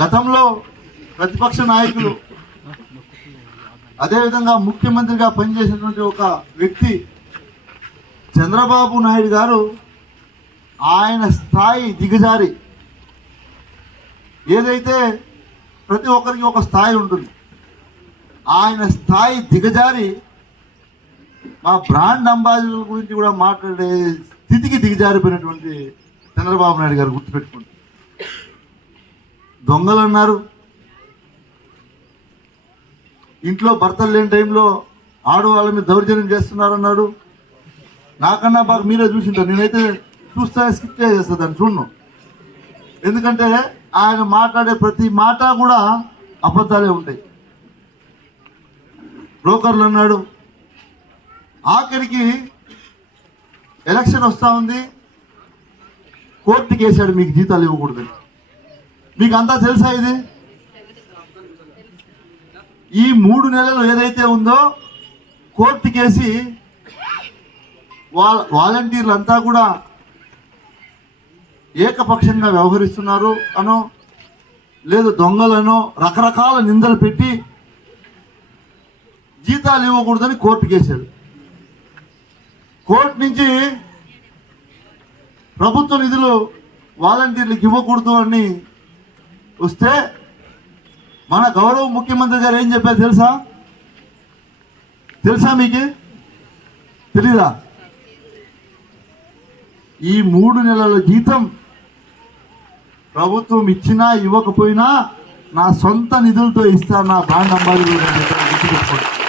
గతంలో ప్రతిపక్ష నాయకులు అదేవిధంగా ముఖ్యమంత్రిగా పనిచేసినటువంటి ఒక వ్యక్తి చంద్రబాబు నాయుడు గారు ఆయన స్థాయి దిగజారి, ఏదైతే ప్రతి ఒక్కరికి ఒక స్థాయి ఉంటుంది, ఆయన స్థాయి దిగజారి మా బ్రాండ్ అంబాసిడర్ల గురించి కూడా మాట్లాడే స్థితికి దిగజారిపోయినటువంటి చంద్రబాబు నాయుడు గారు గుర్తుపెట్టుకోండి. దొంగలు అన్నారు, ఇంట్లో భర్తలు లేని టైంలో ఆడవాళ్ళ మీద దౌర్జన్యం చేస్తున్నారన్నాడు. నాకన్నా బాగా మీరే చూసింటారు, నేనైతే చూస్తా స్కిప్ చేసేస్తా, దాన్ని చూడను. ఎందుకంటే ఆయన మాట్లాడే ప్రతి మాట కూడా అబద్ధాలే ఉంటాయి. బ్రోకర్లు అన్నాడు, ఆఖరికి ఎలక్షన్ వస్తూ ఉంది, కోర్టుకి వేసాడు మీకు జీతాలు ఇవ్వకూడదని. మీకు అంతా తెలుసా? ఇది ఈ 3 నెలలు ఏదైతే ఉందో కోర్టుకేసి వాలంటీర్లు అంతా కూడా ఏకపక్షంగా వ్యవహరిస్తున్నారు అనో లేదు దొంగలనో రకరకాల నిందలు పెట్టి జీతాలు ఇవ్వకూడదని కోర్టుకేసాడు. కోర్టు నుంచి ప్రభుత్వ నిధులు వాలంటీర్లకు ఇవ్వకూడదు అని వస్తే మన గౌరవ ముఖ్యమంత్రి గారు ఏం చెప్పారు తెలుసా మీకు? తెలీదా? ఈ 3 నెలల జీతం ప్రభుత్వం ఇచ్చినా ఇవ్వకపోయినా నా సొంత నిధులతో ఇస్తా, నా బ్రాండ్ అంబాసిడర్ గుర్తుపెట్టుకోండి.